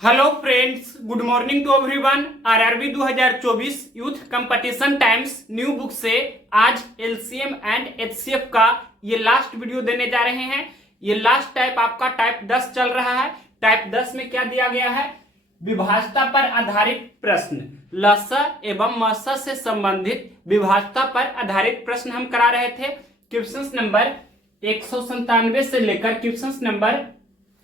Hello friends, good morning to everyone. RRB 2024 youth competition times new book से आज LCM and HCF का ये last video देने जा रहे हैं। ये लास्ट टाइप आपका टाइप 10 चल रहा है। टाइप 10 में क्या दिया गया है? विभाज्यता पर आधारित प्रश्न। लस एवं मस से संबंधित विभाज्यता पर आधारित प्रश्न हम करा रहे थे। क्वेश्चन नंबर 197 से लेकर क्वेश्चन नंबर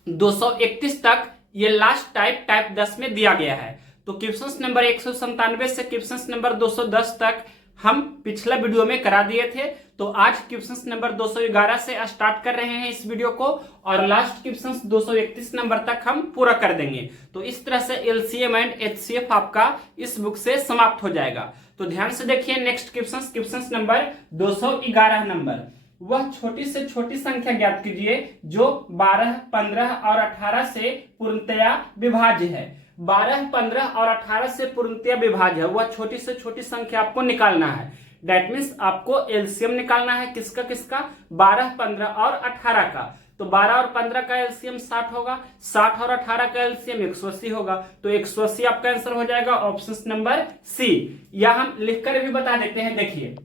231 तक ये लास्ट टाइप 10 में दिया गया है। तो क्वेश्चन नंबर 197 से क्वेश्चन नंबर 210 तक हम पिछला वीडियो में करा दिए थे। तो आज क्वेश्चन नंबर 211 से स्टार्ट कर रहे हैं इस वीडियो को और लास्ट क्वेश्चन 231 नंबर तक हम पूरा कर देंगे। तो इस तरह से एलसीएम एंड एचसीएफ आपका इस बुक से समाप्त हो जाएगा। तो ध्यान से देखिए नेक्स्ट क्वेश्चन नंबर 211 नंबर। वह छोटी से छोटी संख्या ज्ञात कीजिए जो 12, 15 और 18 से पूर्णतया विभाज्य है। 12, 15 और 18 से पूर्णतया विभाज्य है। वह छोटी से छोटी संख्या आपको निकालना है। दैट मीन्स आपको एलसीएम निकालना है। किसका किसका? 12, 15 और 18 का। तो 12 और 15 का एलसीएम 60 होगा। 60 और 18 का एलसीएम 180 होगा। तो 180 आपका आंसर हो जाएगा ऑप्शन नंबर सी। या हम लिखकर भी बता देते हैं। देखिए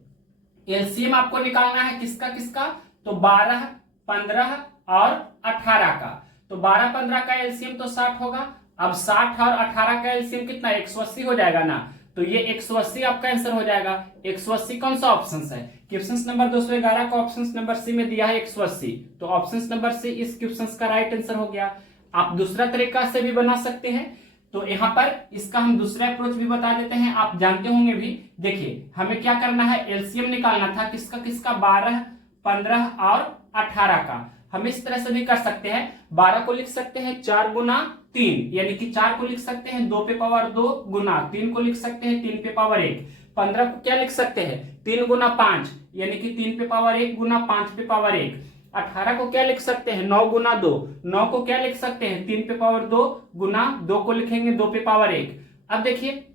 एलसीएम आपको निकालना है किसका किसका? तो 12, 15 और 18 का। तो 12, 15 का एलसीएम तो 60 होगा। अब 60 और 18 का एलसीएम कितना? 180 हो जाएगा ना। तो ये 180 आपका आंसर हो जाएगा। 180 कौन सा ऑप्शन है? क्वेश्चन नंबर 211 का ऑप्शन नंबर सी में दिया है 180। तो ऑप्शन नंबर सी इस क्वेश्चन का राइट आंसर हो गया। आप दूसरा तरीका से भी बना सकते हैं। तो यहाँ पर इसका हम दूसरा अप्रोच भी बता देते हैं। आप जानते होंगे भी। देखिए हमें क्या करना है? एलसीएम निकालना था किसका किसका? 12, 15 और 18 का। हम इस तरह से भी कर सकते हैं। 12 को लिख सकते हैं 4 गुना 3, यानी कि 4 को लिख सकते हैं 2 पे पावर 2 गुना 3 को लिख सकते हैं 3 पे पावर 1। 15 को क्या लिख सकते हैं? 3 गुना 5, यानी कि 3 पे पावर 1 गुना 5 पे पावर 1। 18 को क्या लिख सकते हैं? 9 गुना 2। 9 को क्या लिख सकते हैं? 3 पे पावर 2 गुना 2 को लिखेंगे 2 पे पावर 1। अब देखिए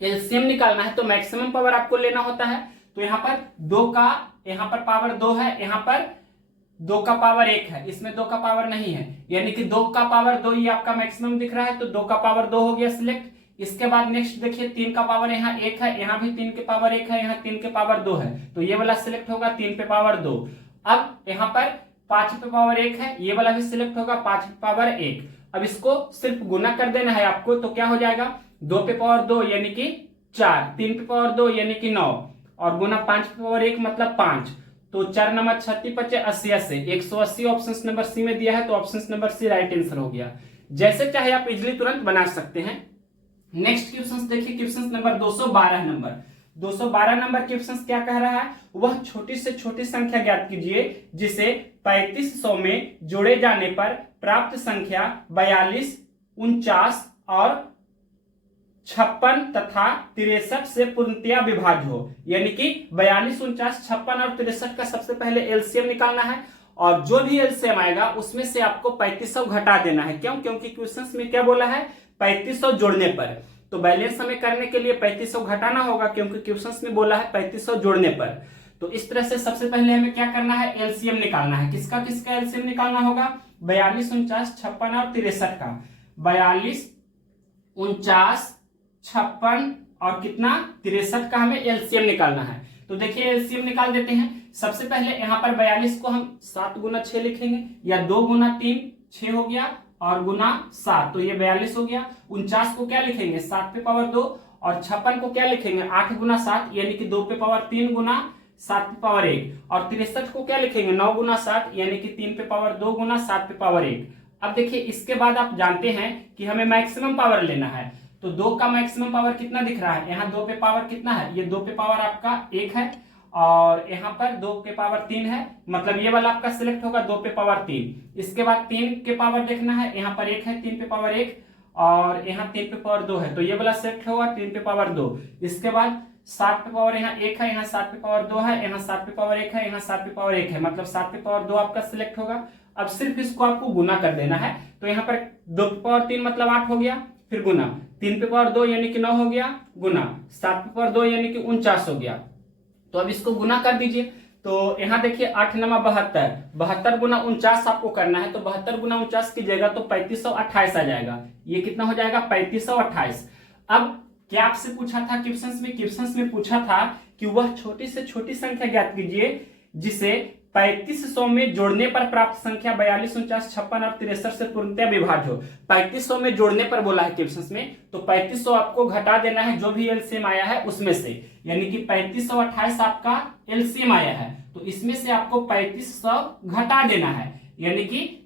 एलसीएम निकालना है तो मैक्सिमम पावर आपको लेना होता है। तो यहाँ पर 2 का यहाँ पर पावर 2 है, यहाँ पर 2 का पावर 1 है, इसमें 2 का पावर नहीं है, यानी कि 2 का पावर 2 ये आपका मैक्सिमम दिख रहा है। तो 2 का पावर 2 हो गया सिलेक्ट। इसके बाद नेक्स्ट देखिए 3 का पावर यहाँ 1 है, यहाँ भी 3 के पावर 1 है, यहाँ 3 के पावर 2 है। तो ये वाला सिलेक्ट होगा 3 पे पावर 2। अब यहाँ पर 5 पे पावर 1 है, ये वाला भी सिलेक्ट होगा 5 पे पावर 1। अब इसको सिर्फ गुना कर देना है आपको। तो क्या हो जाएगा? 2 पे पावर 2 यानी कि 4, 3 पे पावर 2 यानी कि 9 और गुना 5 पे पावर 1 मतलब 5। तो 4 नंबर 36 पचे 80 से 180 ऑप्शन नंबर सी में दिया है। तो option number C right answer हो गया। जैसे चाहे आप इजिली तुरंत बना सकते हैं। नेक्स्ट क्वेश्चन देखिए question number 212 number. 212 number question क्या कह रहा है? वह छोटी से छोटी संख्या ज्ञात कीजिए जिसे 3500 में जोड़े जाने पर प्राप्त संख्या 42, 49 और 56 तथा 63 से पूर्णतया विभाज्य हो। यानी कि 42, 49, 56 और 63 का सबसे पहले एलसीएम निकालना है और जो भी एलसीएम आएगा उसमें से आपको 3500 घटा देना है। क्यों? क्योंकि क्वेश्चन में क्या बोला है? 3500 जोड़ने पर। तो बैलेंस हमें करने के लिए 3500 घटाना होगा क्योंकि क्वेश्चन में बोला है 3500 जोड़ने पर। तो इस तरह से सबसे पहले हमें क्या करना है? एलसीएम निकालना है। किसका किसका एलसीएम निकालना होगा? 42, 49, 56 और 63 का। 42, 49, 56 और कितना? 63 का हमें एलसीएम निकालना है। तो देखिए एलसीएम निकाल देते हैं। सबसे पहले यहाँ पर 42 को हम 7 गुना 6 लिखेंगे या 2 गुना 3 6 हो गया और गुना 7, तो ये 42 हो गया। 49 को क्या लिखेंगे? 7 पे पावर 2 और 56 को क्या लिखेंगे? 8 गुना 7 यानी कि 2 पे पावर 3 गुना 7 पे पावर 1 और 63 को क्या लिखेंगे? 9 गुना 7 यानी कि 3 पे पावर 2 गुना 7 पे पावर 1। अब देखिए इसके बाद आप जानते हैं कि हमें मैक्सिमम पावर लेना है। तो 2 का मैक्सिमम पावर कितना दिख रहा है? यहाँ 2 पे पावर कितना है? ये 2 पे पावर आपका 1 है और यहाँ पर 2 पे पावर 3 है, मतलब ये वाला आपका सिलेक्ट होगा 2 पे पावर 3। इसके बाद 3 के पावर देखना है। यहाँ पर 1 है 3 पे पावर 1 और यहाँ 3 पे पावर 2 है, तो ये वाला सिलेक्ट होगा 3 पे पावर 2। इसके बाद 7 पे पावर यहाँ 1 है, यहाँ 7 पे पावर 2 है, यहाँ 7 पे पावर 1 है, यहाँ 7 पे पावर 1 है, मतलब 7 पे पावर 2 आपका सिलेक्ट होगा। अब सिर्फ इसको आपको गुना कर देना है। तो यहाँ पर 2 पे पावर 3 मतलब 8 हो गया, फिर गुना 3 पे पावर 2 यानी कि 9 हो गया, गुना 7 पे पावर 2 यानी कि 49 हो गया। तो अब इसको गुना कर दीजिए। तो यहाँ देखिए 8 नमा 72, 72 गुना 49 आपको करना है, तो 72 गुना 49 की जगह तो 3528 आ जाएगा। ये कितना हो जाएगा 3528। अब क्या आपसे पूछा था क्वेश्चंस में पूछा था कि वह छोटी से छोटी संख्या ज्ञात कीजिए जिसे 3500 में जोड़ने पर प्राप्त संख्या 42, 49, 56 और 63 से पूर्णतया विभाज्य हो। 3500 में जोड़ने पर बोला है क्वेश्चंस में, तो 3500 आपको घटा देना है जो भी एलसीएम आया है उसमें से, यानी कि 3528 आपका एलसीएम आया है, तो इसमें से आपको 3500 घटा देना है, यानी कि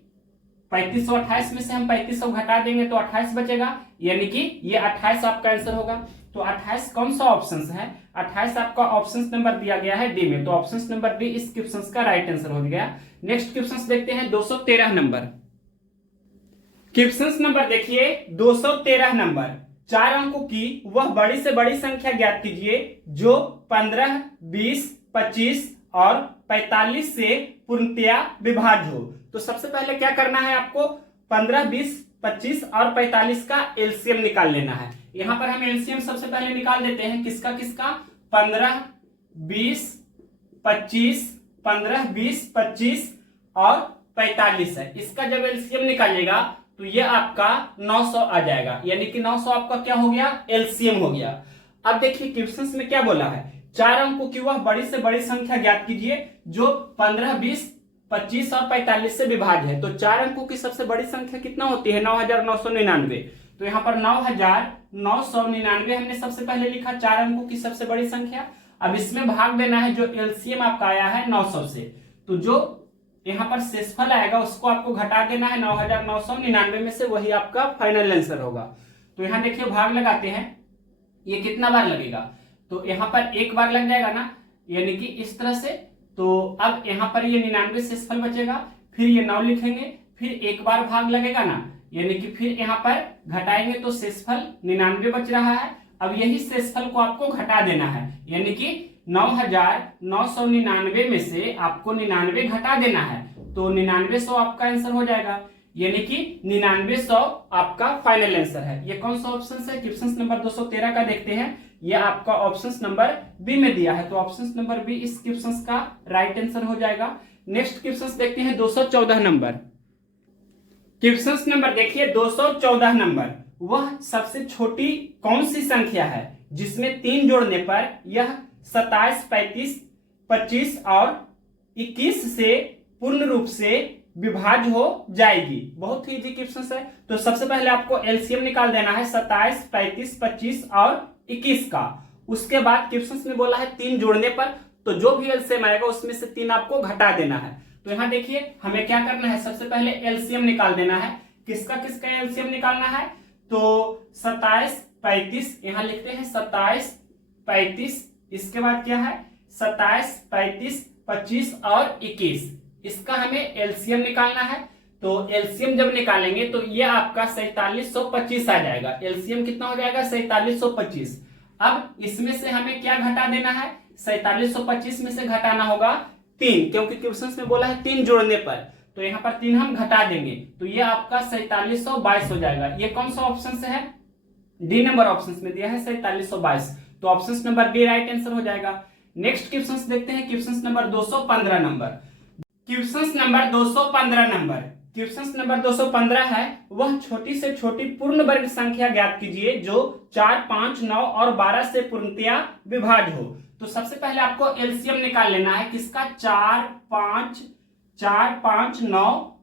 3528 में से हम 3500 घटा देंगे तो 28 बचेगा, यानी कि ये 28 आपका आंसर होगा। तो 28 कौन सा ऑप्शन है? 28 आपका ऑप्शन नंबर दिया गया है डी में, तो ऑप्शन नंबर डी इस क्वेश्चन का राइट आंसर हो गया। नेक्स्ट क्वेश्चन देखते हैं 213 नंबर। क्वेश्चन नंबर देखिए 213 नंबर, 4 अंकों की वह बड़ी से बड़ी संख्या ज्ञात कीजिए जो 15, 20, 25 और 45 से पूर्णतया विभाज्य हो। तो सबसे पहले क्या करना है आपको 15, 20, 25 और 45 का एलसीएम निकाल लेना है। यहां पर हम एलसीएम सबसे पहले निकाल देते हैं, किसका 15, 20, 25, 15, 20, 25 और 45 है। इसका जब एलसीएम निकालिएगा तो ये आपका 900 आ जाएगा, यानी कि 900 आपका क्या हो गया एलसीएम हो गया। अब देखिए क्वेश्चन में क्या बोला है, 4 अंकों की वह बड़ी से बड़ी संख्या ज्ञात कीजिए जो 15, 20, 25 और 45 से विभाज्य है। तो 4 अंकों की सबसे बड़ी संख्या कितना होती है 9999। तो यहाँ पर 9999 हमने सबसे पहले लिखा 4 अंकों की सबसे बड़ी संख्या। अब इसमें भाग देना है जो एलसीएम आपका आया है 900 से, तो जो यहाँ पर शेषफल आएगा उसको आपको घटा देना है 9999 में से, वही आपका फाइनल आंसर होगा। तो यहाँ देखिए भाग लगाते हैं, ये कितना बार लगेगा, तो यहाँ पर एक बार लग जाएगा ना, यानी कि इस तरह से। तो अब यहाँ पर ये 99 शेषफल बचेगा, फिर ये 9 लिखेंगे, फिर एक बार भाग लगेगा ना, यानी कि फिर यहाँ पर घटाएंगे तो शेषफल 99 बच रहा है। अब यही शेषफल को आपको घटा देना है, यानी कि 9999 में से आपको 99 घटा देना है, तो 9900 आपका आंसर हो जाएगा, यानी कि 9900 आपका फाइनल आंसर है। ये कौन सा ऑप्शन है? क्वेश्चन नंबर 213 का देखते हैं, ये आपका ऑप्शन नंबर बी में दिया है, तो ऑप्शन नंबर बी इस क्वेश्चन का राइट आंसर हो जाएगा। नेक्स्ट क्वेश्चन देखते हैं 214 नंबर। क्वेश्चन नंबर देखिए 214 नंबर, वह सबसे छोटी कौन सी संख्या है जिसमें 3 जोड़ने पर यह 27, 35, 25 और 21 से पूर्ण रूप से विभाज्य हो जाएगी। बहुत ही इजी क्वेश्चन है। तो सबसे पहले आपको एलसीएम निकाल देना है 27, 35, 25 और 21 का। उसके बाद क्वेश्चन में बोला है 3 जोड़ने पर, तो जो भी एलसीएम आएगा उसमें से 3 आपको घटा देना है। तो यहाँ देखिए हमें क्या करना है, सबसे पहले एलसीएम निकाल देना है। किसका एलसीएम निकालना है? तो 27, 35 यहाँ लिखते हैं 27, 35, इसके बाद क्या है 27, 35, 25 और 21, इसका हमें एलसीएम निकालना है। तो एलसीएम जब निकालेंगे तो ये आपका 4725 आ जाएगा। एलसीएम कितना हो जाएगा 4725। अब इसमें से हमें क्या घटा देना है, 4725 में से घटाना होगा 3, क्योंकि क्वेश्चन में बोला है 3 जोड़ने पर, तो यहाँ पर 3 हम घटा देंगे, तो ये आपका 4722 हो जाएगा। ये कौन सा ऑप्शन से है? डी नंबर ऑप्शन में दिया है 4722, तो option number D right answer हो जाएगा। नेक्स्ट क्वेश्चन देखते हैं question number 215 number. Question number 215 number, question number 215 है, वह छोटी से छोटी पूर्ण वर्ग संख्या ज्ञात कीजिए जो 4, 5, 9 और 12 से पूर्णतया विभाज्य हो। तो सबसे पहले आपको एलसीएम निकाल लेना है, किसका 4, 5, 9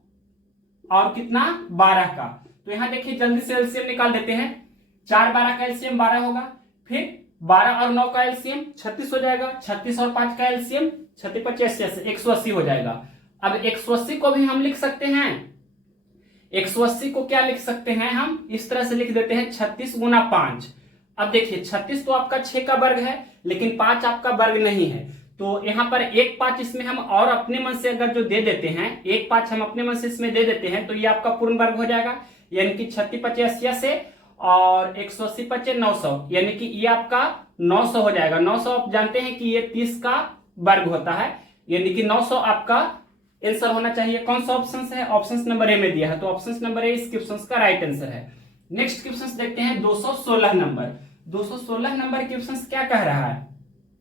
और कितना 12 का। तो यहाँ देखिए जल्दी से एलसीएम निकाल देते हैं। 4, 12 का एलसीएम 12 होगा, फिर 12 और 9 का एलसीएम 36 हो जाएगा, 36 और 5 का एलसीएम 36, 25, 180 हो जाएगा। अब 180 को भी हम लिख सकते हैं, 180 को क्या लिख सकते हैं हम, इस तरह से लिख देते हैं 36 गुना 5। अब देखिए 36 तो आपका 6 का वर्ग है, लेकिन 5 आपका वर्ग नहीं है, तो यहाँ पर 1 5 इसमें हम और अपने मन से अगर जो दे देते हैं, 1 5 हम अपने मन से इसमें दे देते हैं, तो ये आपका पूर्ण वर्ग हो जाएगा, यानी कि 36, 25, 80 से और 180, 25, 900, यानी कि ये आपका 900 हो जाएगा। 900 आप जानते हैं कि ये 30 का वर्ग होता है, यानी कि 900 आपका आंसर होना चाहिए। कौन सा ऑप्शन है? ऑप्शन नंबर ए में दिया है, तो ऑप्शन नंबर ए इस क्वेश्चन का राइट आंसर है। नेक्स्ट क्वेश्चन देखते हैं 216 नंबर। 216 नंबर क्वेश्चन क्या कह रहा है,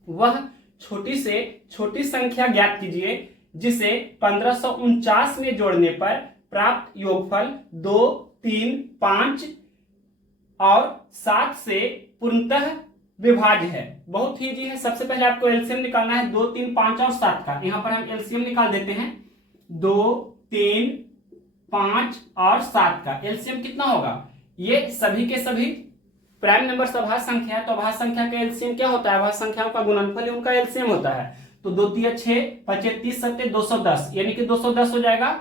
वह छोटी से छोटी संख्या ज्ञात कीजिए जिसे 1549 में जोड़ने पर प्राप्त योगफल 2, 3, 5 और 7 से पूर्णतः विभाज्य है। बहुत ही इजी है। सबसे पहले आपको एलसीएम निकालना है 2, 3, 5 और 7 का। यहां पर हम एलसीएम निकाल देते हैं 2, 3, 5 और 7 का। एलसीएम कितना होगा? ये सभी के सभी प्राइम नंबर अभाज्य संख्या है, तो अभाज्य संख्या का एलसीएम क्या होता है? अभाज्य संख्याओं का गुणनफल ही उनका एलसीएम होता है। तो 2 3 6, 25 30 7 210, यानी कि 210 हो जाएगा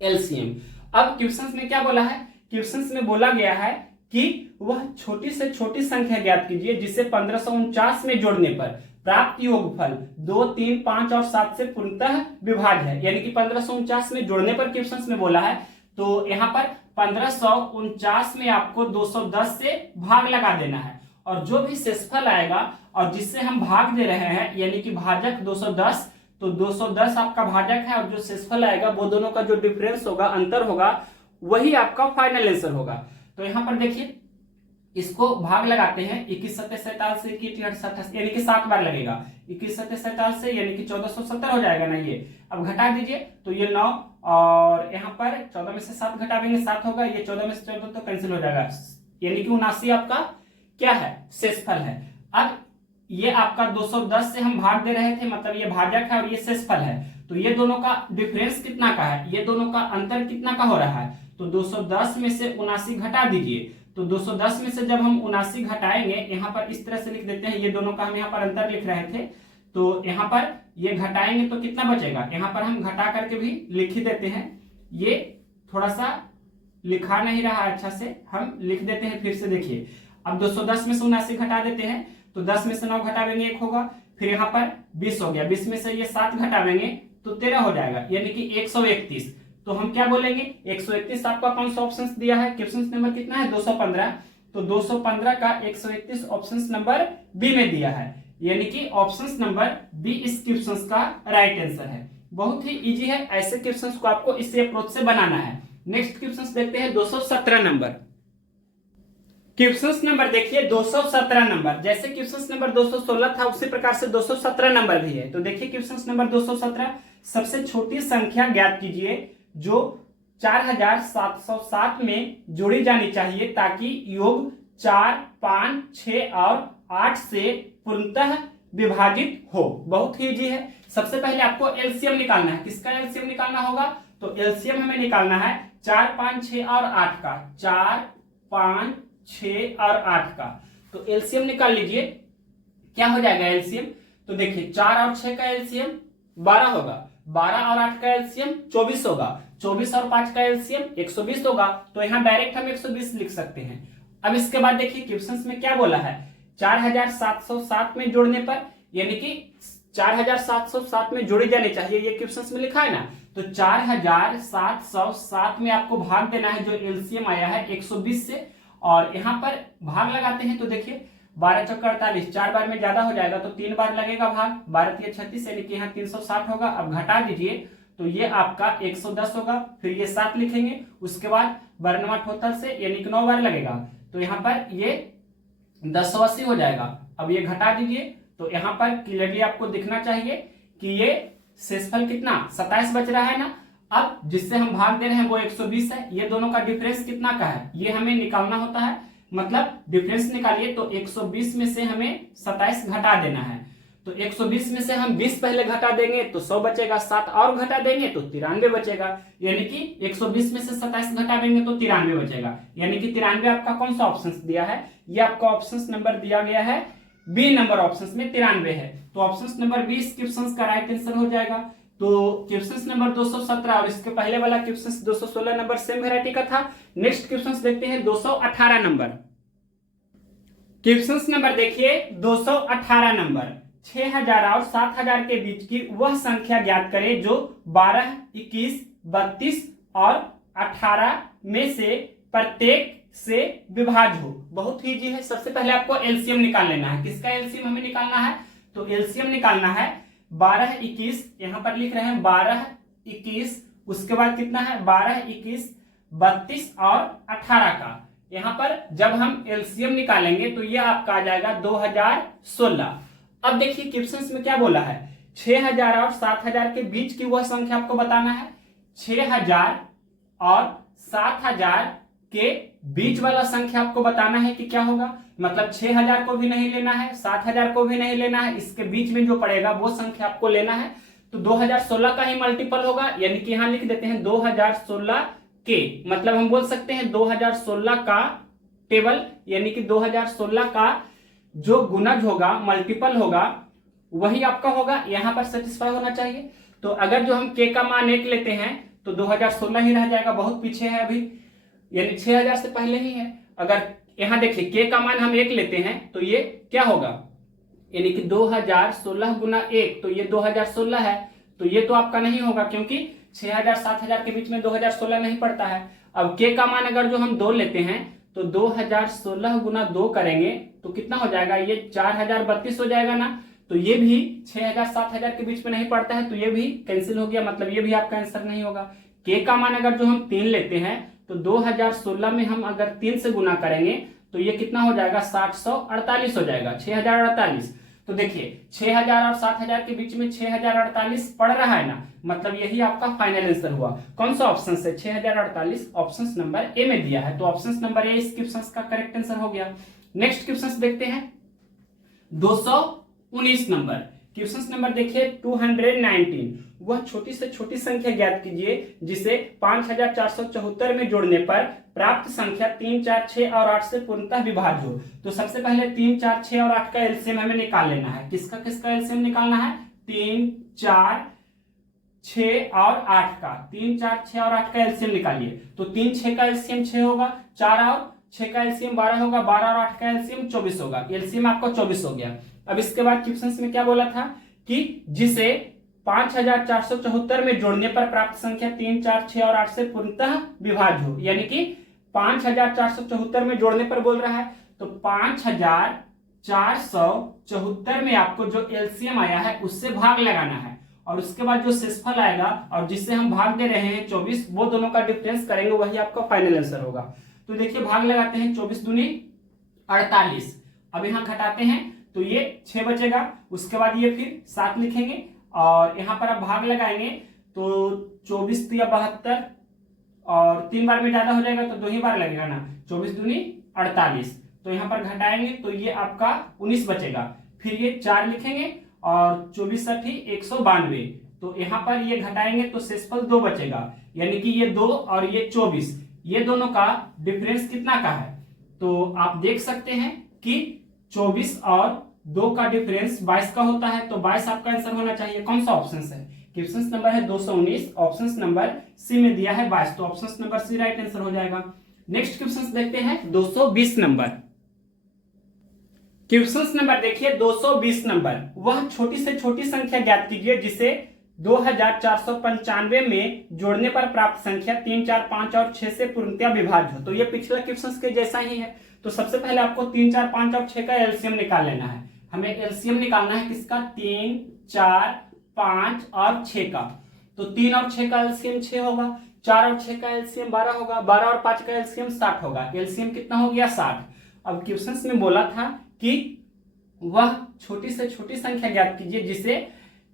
एलसीएम। अब क्वेश्चंस में क्या बोला है? क्वेश्चंस में बोला गया है कि वह छोटी से छोटी संख्या ज्ञात कीजिए जिसे 1549 में जोड़ने पर प्राप्त योगफल 2, 3, 5 और 7 से पूर्णतः विभाज्य है। यानी कि 1549 में जोड़ने पर क्वेश्चंस में बोला है, तो यहाँ पर 1549 में आपको 210 से भाग लगा देना है और जो भी शेषफल आएगा और जिससे हम भाग दे रहे हैं यानी कि भाजक 210, तो 210 आपका भाजक है और जो शेषफल आएगा वो दोनों का जो डिफरेंस होगा, अंतर होगा, वही आपका फाइनल आंसर होगा। तो यहां पर देखिए इसको भाग लगाते हैं 21 7 47 से 21 28 यानी कि 7 बार लगेगा। 21 7 47 से यानी कि 1470 हो जाएगा ना। ये अब घटा दीजिए तो ये 9 और यहाँ पर 14 में से 7 घटावेंगे 7 होगा। ये 14 में से 14 तो कैंसिल हो जाएगा, यानी कि 79 आपका क्या है? शेषफल है। अब ये आपका 210 से हम भाग दे रहे थे, मतलब ये भाजक है और ये शेषफल है, तो ये दोनों का डिफरेंस कितना का है? ये दोनों का अंतर कितना का हो रहा है? तो 210 में से 79 घटा दीजिए। तो 210 में से जब हम 79 घटाएंगे, यहाँ पर इस तरह से लिख देते हैं, ये दोनों का हम यहाँ पर अंतर लिख रहे थे, तो यहाँ पर ये घटाएंगे तो कितना बचेगा? यहाँ पर हम घटा करके भी लिख ही देते हैं। ये थोड़ा सा लिखा नहीं रहा अच्छा से, हम लिख देते हैं फिर से। देखिए अब 210 में से 79 घटा देते हैं, तो 10 में से 9 घटावेंगे 1 होगा, फिर यहाँ पर 20 हो गया, 20 में से ये 7 घटावेंगे तो 13 हो जाएगा, यानी कि 131। तो हम क्या बोलेंगे? 131 आपका कौन सा ऑप्शन दिया है? क्वेश्चन नंबर कितना है? 215। तो 215 का 131 ऑप्शन नंबर बी में दिया है, यानी कि ऑप्शन नंबर बी इस क्वेश्चन का राइट आंसर है। बहुत ही इजी है। ऐसे क्वेश्चन को आपको इसी अप्रोच से बनाना है। नेक्स्ट क्वेश्चन देखते हैं 217 नंबर। क्वेश्चन नंबर देखिए 217 नंबर, जैसे क्वेश्चन नंबर 216 था उसी प्रकार से 217 नंबर भी है। तो देखिए क्वेश्चन नंबर 217, सबसे छोटी संख्या ज्ञात कीजिए जो 4707 में जोड़ी जानी चाहिए ताकि योग 4, 5, 6 और 8 से पूर्णतः विभाजित हो। बहुत ही इजी है। सबसे पहले आपको एलसीएम निकालना है। किसका एलसीएम निकालना होगा? तो एलसीएम हमें निकालना है 4, 5, 6 और 8 का। 4, 5, 6 और 8 का। तो एलसीएम निकाल लीजिए। क्या हो जाएगा एलसीएम? तो देखिए 4 और 6 का एलसीएम 12 होगा, 12 और 8 का एलसीएम 24 होगा, 24 और 5 का एलसीएम 120 होगा। तो यहाँ डायरेक्ट हम 120 लिख सकते हैं। अब इसके बाद देखिए क्वेश्चन में क्या बोला है? 4707 में जोड़ने पर, यानी कि 4707 में जोड़ी जानी चाहिए, ये क्वेश्चन में लिखा है ना। तो 4707 में आपको भाग देना है जो एलसीएम आया है 120 से, और यहाँ पर भाग लगाते हैं तो देखिए 12 चौका 48, 4 बार में ज्यादा हो जाएगा तो 3 बार लगेगा भाग, 12 3 36, यानी कि यहाँ 360 होगा। अब घटा दीजिए तो ये आपका 110 होगा, फिर ये 7 लिखेंगे, उसके बाद 12 टोटल से यानी कि 9 बार लगेगा, तो यहाँ पर ये 1080 हो जाएगा। अब ये घटा दीजिए तो यहाँ पर क्लियरली आपको दिखना चाहिए कि ये शेषफल कितना 27 बच रहा है ना। अब जिससे हम भाग दे रहे हैं वो 120 है। ये दोनों का डिफरेंस कितना का है ये हमें निकालना होता है, मतलब डिफरेंस निकालिए तो 120 में से हमें 27 घटा देना है। तो 120 में से हम 20 पहले घटा देंगे तो 100 बचेगा, 7 और घटा देंगे तो 93 बचेगा, यानी कि 120 में से 27 घटा देंगे तो 93 बचेगा, यानी कि 93 आपका कौन सा ऑप्शन दिया है? ये आपका ऑप्शन नंबर दिया गया है बी नंबर ऑप्शन में 93 है। तो ऑप्शन नंबर बी इस क्वेश्चन का राइट आंसर हो जाएगा। तो क्वेश्चन नंबर 217 और इसके पहले वाला क्वेश्चन 216 नंबर सेम वैरायटी का था। नेक्स्ट क्वेश्चन देखते हैं 218 नंबर। क्वेश्चन नंबर देखिए 218 नंबर, 6000 और 7000 के बीच की वह संख्या ज्ञात करें जो 12, 21, 32 और 18 में से प्रत्येक से विभाज्य हो। बहुत ही इजी है। सबसे पहले आपको एलसीएम निकाल लेना है। किसका एलसीएम हमें निकालना है? तो एलसीएम निकालना है 12, 21, यहां पर लिख रहे हैं 12, 21, उसके बाद कितना है 12, 21, 32 और 18 का। यहां पर जब हम एलसीएम निकालेंगे तो ये आपका आ जाएगा 2016। अब देखिए क्वेश्चन में क्या बोला है, 6000 और 7000 के बीच की वह संख्या आपको बताना है। 6000 और 7000 के बीच वाला संख्या आपको बताना है कि क्या होगा, मतलब 6000 को भी नहीं लेना है, 7000 को भी नहीं लेना है, इसके बीच में जो पड़ेगा वो संख्या आपको लेना है। तो 2016 का ही मल्टीपल होगा, यानी कि यहां लिख देते हैं 2016 के, मतलब हम बोल सकते हैं 2016 का टेबल, यानी कि 2016 का जो गुणज होगा, मल्टीपल होगा, वही आपका होगा, यहां पर सेटिस्फाई होना चाहिए। तो अगर जो हम के का मान 1 लेते हैं तो 2016 ही रह जाएगा, बहुत पीछे है अभी, यानी 6000 से पहले ही है। अगर यहां देखिए के का मान हम 1 लेते हैं तो ये क्या होगा, यानी कि 2016 गुना 1, तो ये 2016 है। तो ये तो आपका नहीं होगा, क्योंकि 6000 7000 के बीच में 2016 नहीं पड़ता है। अब के का मान अगर जो हम 2 लेते हैं तो 2016 गुना 2 करेंगे तो कितना हो जाएगा, ये 4032 हो जाएगा ना। तो ये भी 6000 7000 के बीच में नहीं पड़ता है, तो ये भी कैंसिल हो गया, मतलब ये भी आपका आंसर नहीं होगा। के का मान अगर जो हम 3 लेते हैं तो 2016 में हम अगर 3 से गुना करेंगे तो ये कितना हो जाएगा, 748 हो जाएगा, 6048। तो देखिए 6000 और 7000 के बीच में 6048 पड़ रहा है ना, मतलब यही आपका फाइनल आंसर हुआ। कौन सा ऑप्शन से, 6048 ऑप्शन नंबर ए में दिया है, तो ऑप्शन नंबर ए इस क्वेश्चन का करेक्ट आंसर हो गया। नेक्स्ट क्वेश्चन देखते हैं 219 नंबर। क्वेश्चन नंबर देखिए 219, वह छोटी से छोटी संख्या ज्ञात कीजिए जिसे 5474 में जोड़ने पर प्राप्त संख्या 3, 4, 6 और 8 से पूर्णतः विभाज्य हो। तो सबसे पहले 3, 4, 6 और 8 का एलसीएम हमें निकाल लेना है। किसका किसका एलसीएम निकालना है, 3, 4, 6 और 8 का, 3, 4, 6 और 8 का एलसीएम निकालिए। तो 3, 6 का एलसीएम 6 होगा, 4 और 6 का एलसीएम 12 होगा, 12 और 8 का एलसीएम 24 होगा। एलसीएम आपका 24 हो गया। अब इसके बाद क्वेश्चन में क्या बोला था कि जिसे 5474 में जोड़ने पर प्राप्त संख्या 3, 4, 6 और 8 से पूर्णतः विभाज्य हो, यानी कि 5474 में जोड़ने पर बोल रहा है। तो 5474 में आपको जो एलसीएम आया है उससे भाग लगाना है, और उसके बाद जो शेषफल आएगा और जिससे हम भाग दे रहे हैं 24, वो दोनों का डिफरेंस करेंगे, वही आपका फाइनल आंसर होगा। तो देखिए भाग लगाते हैं, 24 दूनी 48। अब यहां घटाते हैं तो ये 6 बचेगा, उसके बाद ये फिर 7 लिखेंगे और यहां पर आप भाग लगाएंगे तो 24 या 72, और 3 बार में ज्यादा हो जाएगा तो 2 ही बार लगेगा ना, 24 दूनी 48। तो यहां पर घटाएंगे तो ये आपका 19 बचेगा, फिर ये 4 लिखेंगे और 24 192, तो यहां पर ये घटाएंगे तो शेषफल 2 बचेगा, यानी कि ये 2 और ये 24, ये दोनों का डिफरेंस कितना का है। तो आप देख सकते हैं कि 24 और 2 का डिफरेंस 22 का होता है, तो 22 आपका आंसर होना चाहिए। कौन सा ऑप्शन है, क्वेश्चन नंबर है 219, ऑप्शन नंबर सी में दिया है 22, तो option number C right answer हो जाएगा। नेक्स्ट क्वेश्चन देखते हैं 220 नंबर। क्वेश्चन नंबर देखिए 220 नंबर, वह छोटी से छोटी संख्या ज्ञात कीजिए जिसे 2495 में जोड़ने पर प्राप्त संख्या 3, 4, 5 और 6 से पूर्णतः विभाज्य हो। तो ये पिछला क्वेश्चन के जैसा ही है। तो सबसे पहले आपको 3, 4, 5 और 6 का एलसीएम निकाल लेना है। हमें एलसीएम निकालना है किसका, 3, 4, 5 और 6 का। तो 3 और 6 का एलसीएम 6 होगा, 4 और 6 का एलसीएम 12 होगा, 12 और 5 का एलसीएम 60 होगा। एलसीएम कितना हो गया, 60। अब क्वेश्चन में बोला था कि वह छोटी से छोटी संख्या ज्ञात कीजिए जिसे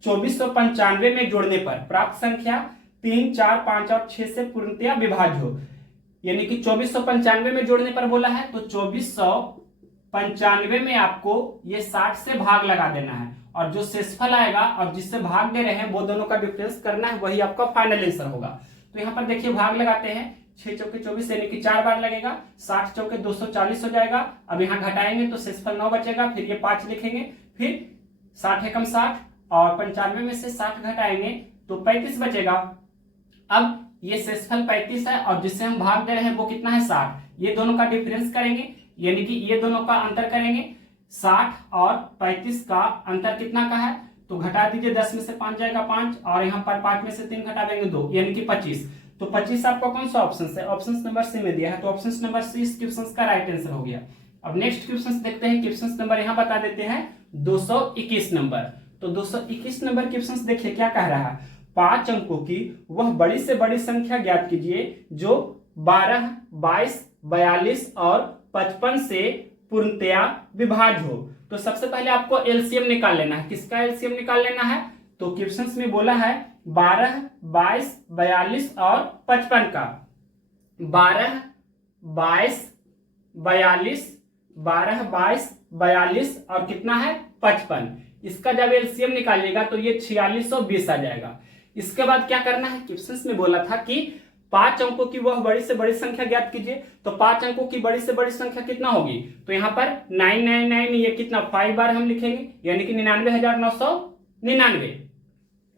2495 में जोड़ने पर प्राप्त संख्या 3, 4, 5 और 6 से पूर्णतः विभाज्य हो, यानी कि 2495 में जोड़ने पर बोला है। तो 2495 में आपको ये 60 से भाग लगा देना है, और जो शेषफल आएगा और जिससे भाग दे रहे हैं वो दोनों का डिफरेंस करना है, वही आपका फाइनल आंसर होगा। तो यहाँ पर देखिए भाग लगाते हैं, 6 चौके 24 यानी कि 4 बार लगेगा, 60 चौके 240 हो जाएगा। अब यहाँ घटाएंगे तो शेषफल 9 बचेगा, फिर ये 5 लिखेंगे, फिर 60 एकम 60 और 95 में से 60 घटाएंगे तो 35 बचेगा। अब ये शेषफल 35 है और जिससे हम भाग दे रहे हैं वो कितना है, 60। ये दोनों का डिफरेंस करेंगे, यानी कि ये दोनों का अंतर करेंगे। 60 और 35 का अंतर कितना का है, तो घटा दीजिए, 10 में से 5 जाएगा 5, और यहाँ पर 5 में से 3 घटा देंगे 2, यानी कि 25। तो 25 आपका कौन सा ऑप्शन है, ऑप्शन नंबर सी में दिया है, तो ऑप्शन नंबर सी इस क्वेश्चन का राइट आंसर हो गया। अब नेक्स्ट क्वेश्चन देखते हैं, क्वेश्चन नंबर यहाँ बता देते हैं 221 नंबर। तो 221 नंबर क्वेश्चन देखिए क्या कह रहा है, 5 अंकों की वह बड़ी से बड़ी संख्या ज्ञात कीजिए जो 12, 22, 42 और 55 से पूर्णतया विभाज्य हो। तो सबसे पहले आपको एलसीएम निकाल लेना है। किसका एलसीएम निकाल लेना है? तो क्वेश्चंस में बोला है 12, 22, 42 और 55 का। 12, 22, 42, 12, 22, 42 और कितना है 55। इसका जब एलसीएम निकालिएगा तो ये 4620 आ जाएगा। इसके बाद क्या करना है? क्वेश्चंस में बोला था कि 5 अंकों की वह बड़ी से बड़ी संख्या ज्ञात कीजिए। तो 5 अंकों की बड़ी से बड़ी संख्या कितना होगी? तो यहाँ पर 999 ये कितना 5 बार हम लिखेंगे, यानी कि 99,999।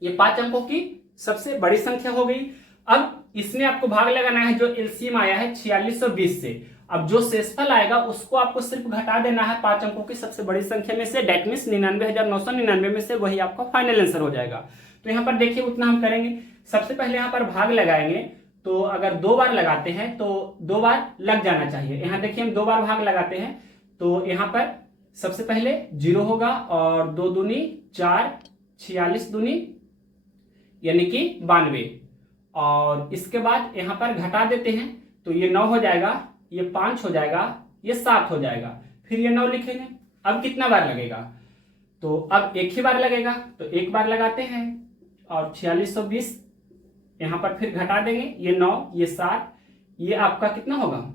ये 5 अंकों की सबसे बड़ी संख्या हो गई। अब इसमें आपको भाग लगाना है जो एलसीएम आया है 4620 से। अब जो शेषफल आएगा उसको आपको सिर्फ घटा देना है 5 अंकों की सबसे बड़ी संख्या में से। डेट मीन्स 99,999 में से, वही आपका फाइनल आंसर हो जाएगा। तो यहाँ पर देखिए उतना हम करेंगे। सबसे पहले यहाँ पर भाग लगाएंगे, तो अगर 2 बार लगाते हैं तो 2 बार लग जाना चाहिए। यहाँ देखिए हम 2 बार भाग लगाते हैं तो यहाँ पर सबसे पहले 0 होगा और 2 दूनी 4, 46 दूनी यानी कि 92, और इसके बाद यहाँ पर घटा देते हैं तो ये 9 हो जाएगा, ये 5 हो जाएगा, ये 7 हो जाएगा, फिर ये 9 लिखेंगे। अब कितना बार लगेगा? तो अब एक ही बार लगेगा, तो एक बार लगाते हैं और 4620 यहाँ पर फिर घटा देंगे, ये 9, ये 7, ये आपका कितना होगा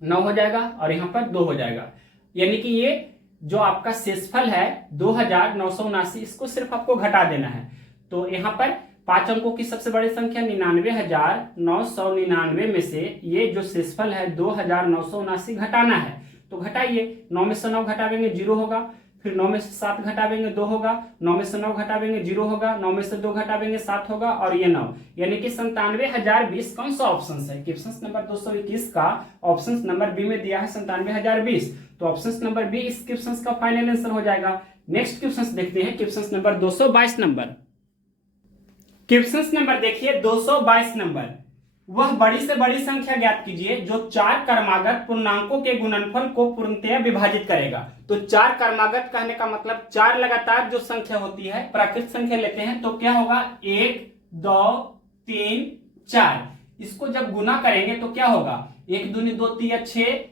9 हो जाएगा और यहाँ पर 2 हो जाएगा। यानी कि ये जो आपका शेषफल है 2979, इसको सिर्फ आपको घटा देना है। तो यहाँ पर 5 अंकों की सबसे बड़ी संख्या 99,999 में से ये जो शेषफल है 2979 घटाना है। तो घटाइए, 9 में से 9 घटावेंगे 0 होगा, फिर 9 में से 7 घटावेंगे 2 होगा, 9 में से 9 घटावेंगे 0 होगा, 9 में से 2 घटावेंगे 7 होगा और ये 9, यानी कि 97,020 कौन सा ऑप्शन है? क्वेश्चन नंबर 221 का ऑप्शन नंबर बी में दिया है 97,020। तो ऑप्शन नंबर बी इस क्वेश्चन का फाइनल आंसर हो जाएगा। नेक्स्ट क्वेश्चन देखते हैं, question number 222 number. Question number देखिए 222 नंबर। वह बड़ी से बड़ी संख्या ज्ञात कीजिए जो 4 क्रमागत पूर्णांकों के गुणनफल को पूर्णतया विभाजित करेगा। तो 4 क्रमागत कहने का मतलब 4 लगातार जो संख्या होती है, प्राकृत संख्या लेते हैं तो क्या होगा 1, 2, 3, 4। इसको जब गुना करेंगे तो क्या होगा 1 दूनी 2 3 6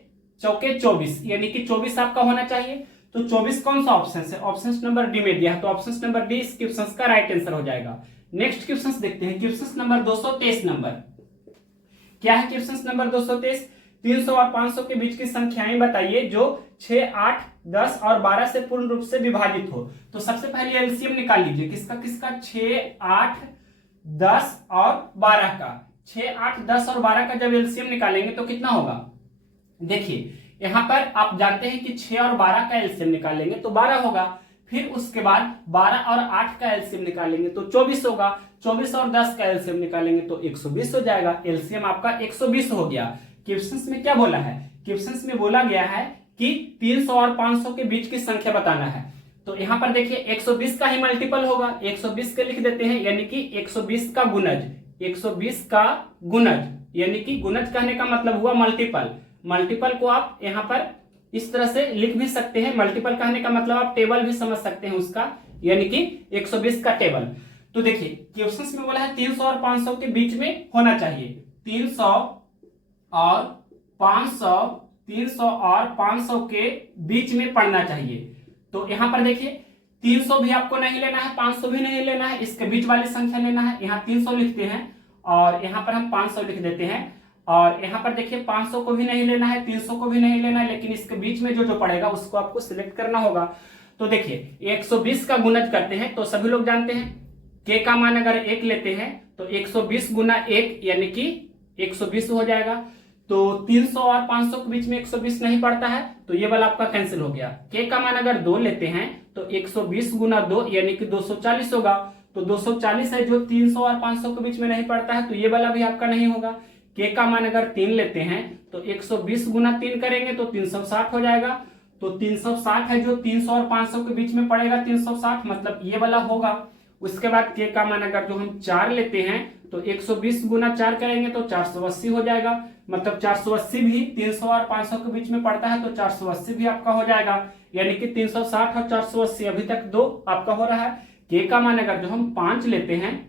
चौके 24, यानी कि 24 आपका होना चाहिए। तो 24 कौन सा ऑप्शन है? ऑप्शन नंबर डी में दिया है, तो ऑप्शन नंबर डी इस क्वेश्चन का राइट आंसर हो जाएगा। नेक्स्ट क्वेश्चन देखते हैं, क्वेश्चन नंबर 223 नंबर। क्या है क्वेश्चन नंबर 223? 300 और 500 के बीच की संख्याएं बताइए जो 6, 8, 10 और 12 से पूर्ण रूप से विभाजित हो। तो सबसे पहले एलसीएम निकाल लीजिए, किसका किसका 6, 8, 10 और 12 का। 6, 8, 10 और 12 का जब एलसीएम निकालेंगे तो कितना होगा? देखिए यहां पर आप जानते हैं कि 6 और 12 का एलसीएम निकालेंगे तो 12 होगा, फिर उसके बाद 12 और 8 का एलसीएम निकालेंगे तो 24 होगा, 24 और 10 का एलसीएम निकालेंगे तो 120 हो जाएगा। एलसीएम आपका 120 हो गया। क्वेश्चंस में क्या बोला है? क्वेश्चंस में बोला गया है कि 300 और 500 के बीच की संख्या बताना है। तो यहाँ पर देखिए 120 का ही मल्टीपल होगा, 120 के लिख देते हैं, यानी कि 120 का गुणज, 120 का गुणज, यानी कि गुणज कहने का मतलब हुआ मल्टीपल। मल्टीपल को आप यहाँ पर इस तरह से लिख भी सकते हैं। मल्टीपल कहने का मतलब आप टेबल भी समझ सकते हैं उसका, यानी कि 120 का टेबल। तो देखिए क्वेश्चंस में बोला है 300 और 500 के बीच में होना चाहिए। 300 और 500, 300 और 500 के बीच में पढ़ना चाहिए। तो यहां पर देखिए 300 भी आपको नहीं लेना है, 500 भी नहीं लेना है, इसके बीच वाली संख्या लेना है। यहाँ 300 लिखते हैं और यहाँ पर हम 500 लिख देते हैं, और यहाँ पर देखिए 500 को भी नहीं लेना है, 300 को भी नहीं लेना है, लेकिन इसके बीच में जो पड़ेगा उसको आपको सिलेक्ट करना होगा। तो देखिए 120 का गुणज करते हैं तो सभी लोग जानते हैं के का मान अगर 1 लेते हैं तो 120 गुना 1 यानी कि 120 हो जाएगा। तो 300 और 500 के बीच में 120 नहीं पड़ता है तो ये वाला आपका कैंसिल हो गया। के का मान अगर 2 लेते हैं तो 120 गुना 2 यानी कि 240 होगा। तो 240 है जो 300 और 500 के बीच में नहीं पड़ता है, तो ये वाला भी आपका नहीं होगा। के का मान अगर 3 लेते हैं तो 120 गुना 3 करेंगे तो 360 हो जाएगा। तो 360 है जो 300 और 500 के बीच में पड़ेगा, 360 मतलब ये वाला होगा। उसके बाद के का मान अगर जो हम 4 लेते हैं तो 120 गुना 4 करेंगे तो 480 हो जाएगा, मतलब 480 भी 300 और 500 के बीच में पड़ता है तो 480 भी आपका हो जाएगा। यानी कि 360 और 480 अभी तक 2 आपका हो रहा है। के का मान अगर जो हम 5 लेते हैं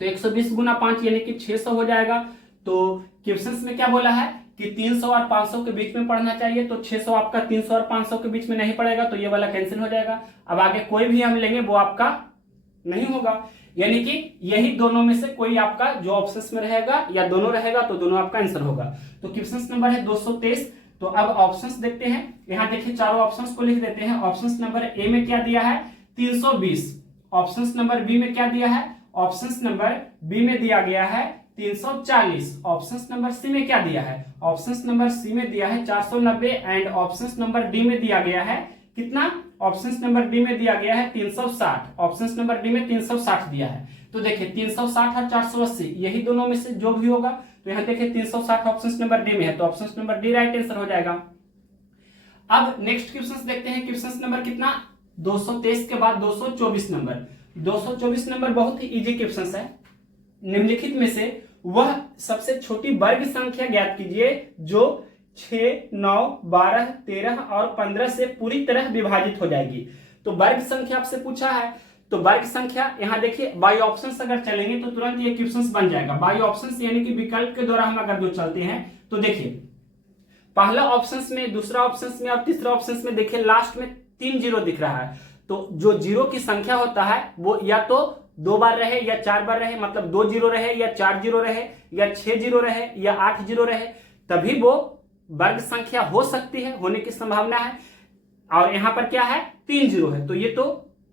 तो 120 गुना 5 यानी कि 600 हो जाएगा। तो क्वेश्चंस में क्या बोला है कि 300 और 500 के बीच में पढ़ना चाहिए, तो 600 आपका 300 और 500 के बीच में नहीं पड़ेगा, तो ये वाला कैंसिल हो जाएगा। अब आगे कोई भी हम लेंगे वो आपका नहीं होगा, यानी कि यही दोनों में से कोई आपका जो ऑप्शंस में रहेगा या दोनों रहेगा तो दोनों आपका आंसर होगा। तो क्वेश्चन नंबर है 223। तो अब ऑप्शंस देखते हैं। यहाँ देखिए चारों ऑप्शंस को लिख देते हैं। ऑप्शंस नंबर ए में क्या दिया है 320, ऑप्शंस नंबर बी में क्या दिया है, ऑप्शंस नंबर बी में दिया गया है 340, ऑप्शंस नंबर सी में क्या दिया है, ऑप्शंस नंबर सी में दिया है 490 एंड ऑप्शंस नंबर डी में दिया गया है कितना, ऑप्शंस नंबर डी में दिया गया है 360, ऑप्शंस नंबर डी में 360 दिया है। तो देखिए 360 और 480 यही दोनों में से जो भी होगा, तो यहाँ देखिए 360 ऑप्शंस नंबर डी में है, तो options number D right answer हो जाएगा। अब नेक्स्ट क्वेश्चंस देखते हैं। क्वेश्चंस नंबर कितना 223 के बाद 224 नंबर। 224 नंबर बहुत ही इजी क्वेश्चंस है। निम्नलिखित में से वह सबसे छोटी वर्ग संख्या ज्ञात कीजिए जो 6, 9, 12, 13 और 15 से पूरी तरह विभाजित हो जाएगी। तो वर्ग संख्या आपसे पूछा है, तो वर्ग संख्या यहाँ देखिए बाई ऑप्शंस अगर चलेंगे तो तुरंत ये क्वेश्चंस बन जाएगा। बाई ऑप्शंस यानी कि विकल्प के द्वारा हम अगर जो चलते हैं तो देखिए पहला ऑप्शंस में, दूसरा ऑप्शंस में और तीसरा ऑप्शंस में देखिए लास्ट में 3 जीरो दिख रहा है। तो जो जीरो की संख्या होता है वो या तो 2 बार रहे या 4 बार रहे, मतलब 2 जीरो रहे या 4 जीरो रहे या 6 जीरो रहे या 8 जीरो रहे, तभी वो वर्ग संख्या हो सकती है, होने की संभावना है। और यहाँ पर क्या है 3 जीरो है, तो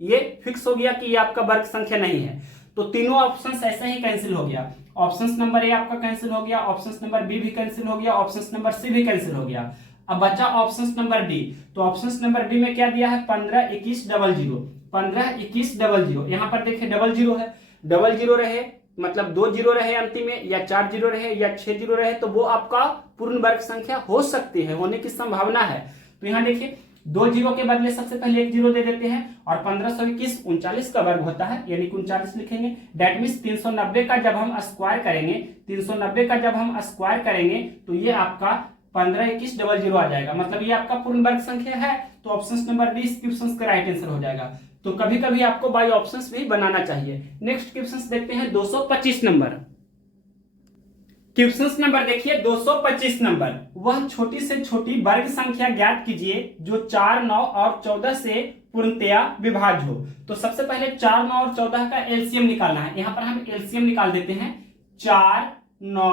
ये फिक्स हो गया कि ये आपका वर्ग संख्या नहीं है। तो तीनों ऑप्शंस ऐसे ही कैंसिल हो गया। ऑप्शंस नंबर ए आपका कैंसिल हो गया, ऑप्शंस नंबर बी भी कैंसिल हो गया, ऑप्शंस नंबर सी भी कैंसिल हो गया। अब बचा ऑप्शंस नंबर डी। तो ऑप्शंस नंबर डी में क्या दिया है 15, 21, 00, 15, 21, 00। यहाँ पर देखिए डबल जीरो है, डबल जीरो रहे मतलब 2 जीरो रहे अंतिम में, या 4 जीरो रहे या 6 जीरो रहे, तो वो आपका पूर्ण वर्ग संख्या हो सकती है, होने की संभावना है। तो यहाँ देखिए 2 जीरो के बदले सबसे पहले 1 जीरो दे देते हैं, और 1521 39 का वर्ग होता है, यानी कि 39 लिखेंगे। दैट मीन्स 390 का जब हम स्क्वायर करेंगे, 390 का जब हम स्क्वायर करेंगे तो ये आपका 15, 21, 00 आ जाएगा, मतलब ये आपका पूर्ण वर्ग संख्या है। तो ऑप्शन नंबर डी इस क्वेश्चन का राइट आंसर हो जाएगा। तो कभी कभी आपको बाय ऑप्शंस भी बनाना चाहिए। नेक्स्ट क्वेश्चन देखते हैं 225 नंबर। क्वेश्चन नंबर देखिए 225 नंबर। वह छोटी से छोटी वर्ग संख्या ज्ञात कीजिए जो 4, 9 और 14 से पूर्णतया विभाज्य हो। तो सबसे पहले 4, 9 और 14 का एलसीएम निकालना है। यहां पर हम एलसीएम निकाल देते हैं 4, 9